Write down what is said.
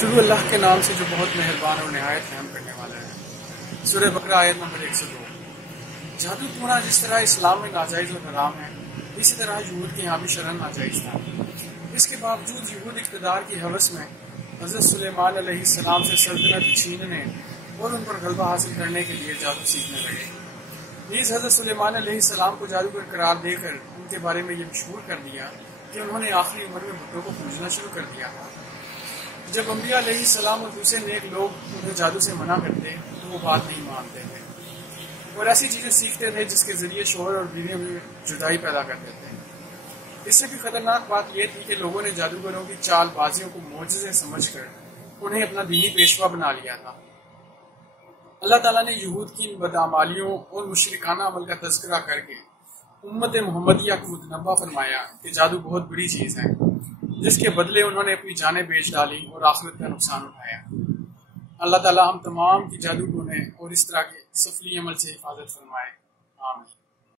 شروع اللہ کے نام سے جو بہت مہربان اور نہایت رحم کرنے والا ہے۔ سورہ بقرہ آیت نمبر 102۔ جادو ٹونا جس طرح اسلام میں ناجائز اور حرام ہے، اسی طرح یہود کے یہاں بھی شرعاً ناجائز تھا۔ اس کے باوجود یہود اقتدار کی ہوس میں حضرت سلیمان علیہ السلام سے سلطنت چھیننے اور ان پر غلبہ حاصل کرنے کے لیے جادو سیکھنے لگے۔ نیز حضرت سلیمان علیہ السلام کو جادوگر قرار دے کر ان کے بارے میں یہ مشہور کر دیا کہ انہوں نے آخری عمر میں بتوں کو پوجنا شروع کر دیا تھا۔ جب انبیاء علیہ السلام اور دوسرے نیک لوگ انہیں جادو سے منع کرتے تو وہ بات نہیں مانتے تھے اور ایسی چیزیں سیکھتے تھے جس کے ذریعے شوہر اور بیوی میں جدائی پیدا کرتے تھے۔ اس سے بھی خطرناک بات یہ تھی کہ لوگوں نے جادوگروں کی چال بازیوں کو معجزے سمجھ کر انہیں اپنا دینی پیشوا بنا لیا تھا۔ اللہ تعالیٰ نے یہود کی ان بدعمالیوں اور مشرکانہ عمل کا تذکرہ کر کے امت محمدیہ کو متنبہ فرمایا کہ جادو بہت بڑی چیز ہے، جس کے بدلے انہوں نے اپنی جانیں بیچ ڈالی اور آخرت کا نقصان اٹھایا۔ اللہ تعالیٰ ہم تمام کی جادو ٹونے اور اس طرح کے سفلی عمل سے حفاظت فرمائے، آمین۔